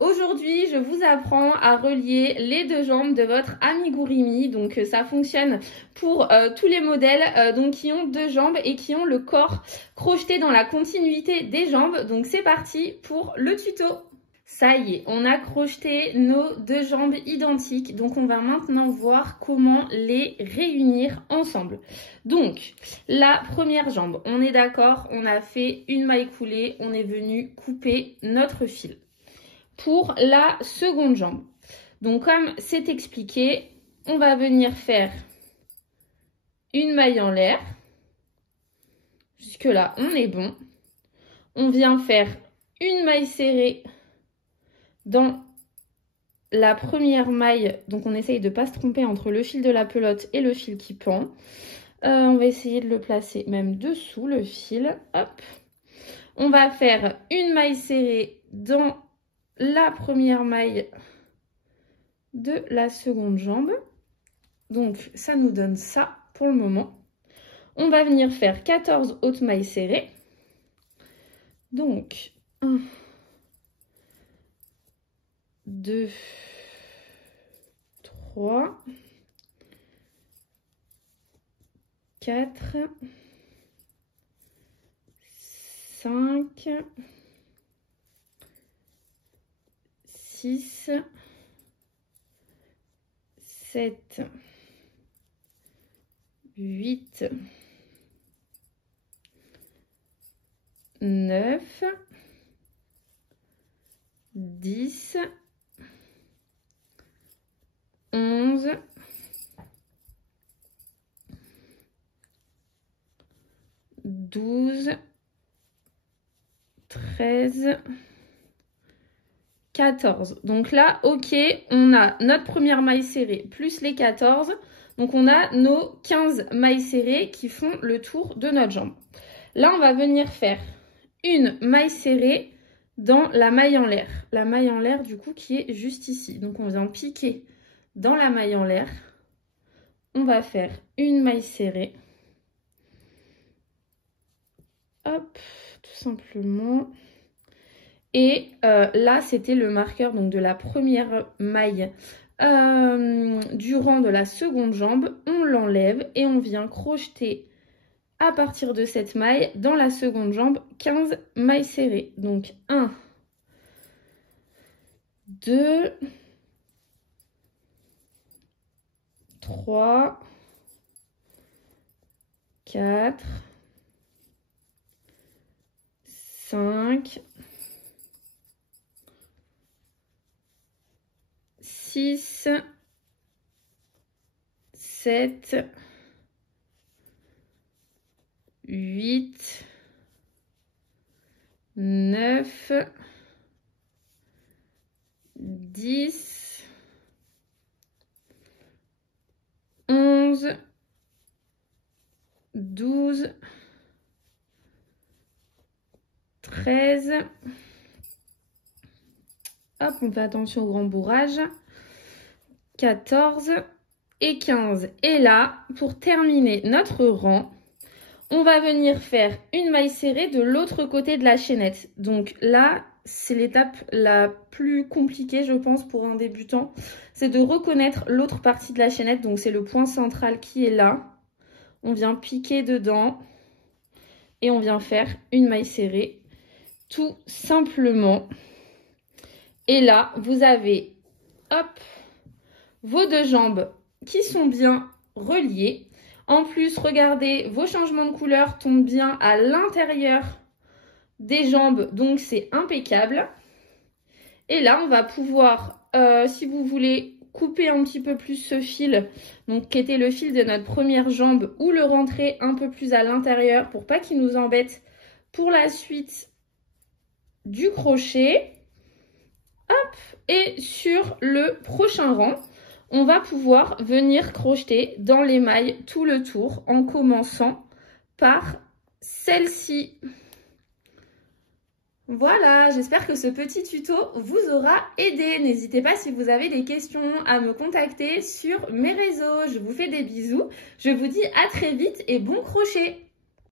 Aujourd'hui, je vous apprends à relier les deux jambes de votre amigurumi. Donc, ça fonctionne pour tous les modèles donc, qui ont deux jambes et qui ont le corps crocheté dans la continuité des jambes. Donc, c'est parti pour le tuto. Ça y est, on a crocheté nos deux jambes identiques. Donc, on va maintenant voir comment les réunir ensemble. Donc, la première jambe, on est d'accord, on a fait une maille coulée, on est venu couper notre fil. Pour la seconde jambe, donc comme c'est expliqué, on va venir faire une maille en l'air. Jusque là, on est bon. On vient faire une maille serrée dans la première maille. Donc on essaye de ne pas se tromper entre le fil de la pelote et le fil qui pend. On va essayer de le placer même dessous le fil. Hop. On va faire une maille serrée dans la première maille de la seconde jambe. Donc ça nous donne ça pour le moment. On va venir faire 14 hautes mailles serrées. Donc 1, 2, 3, 4, 5, 6, 7, 8, 9, 10, 11, 12, 13, 14. Donc là, ok, on a notre première maille serrée plus les 14. Donc on a nos 15 mailles serrées qui font le tour de notre jambe. Là, on va venir faire une maille serrée dans la maille en l'air. La maille en l'air, du coup, qui est juste ici. Donc on vient piquer dans la maille en l'air. On va faire une maille serrée. Hop, tout simplement. Et là, c'était le marqueur donc, de la première maille du rang de la seconde jambe. On l'enlève et on vient crocheter à partir de cette maille dans la seconde jambe 15 mailles serrées. Donc 1, 2, 3, 4, 5, 6, 7, 8, 9, 10, 11, 12, 13. Hop, on fait attention au grand bourrage. 14 et 15. Et là, pour terminer notre rang, on va venir faire une maille serrée de l'autre côté de la chaînette. Donc là, c'est l'étape la plus compliquée, je pense, pour un débutant. C'est de reconnaître l'autre partie de la chaînette. Donc c'est le point central qui est là. On vient piquer dedans et on vient faire une maille serrée, tout simplement. Et là, vous avez, hop, vos deux jambes qui sont bien reliées. En plus, regardez, vos changements de couleur tombent bien à l'intérieur des jambes, donc c'est impeccable. Et là, on va pouvoir, si vous voulez, couper un petit peu plus ce fil, donc qui était le fil de notre première jambe, ou le rentrer un peu plus à l'intérieur pour pas qu'il nous embête pour la suite du crochet. Hop, et sur le prochain rang, on va pouvoir venir crocheter dans les mailles tout le tour en commençant par celle-ci. Voilà, j'espère que ce petit tuto vous aura aidé. N'hésitez pas si vous avez des questions à me contacter sur mes réseaux. Je vous fais des bisous. Je vous dis à très vite et bon crochet!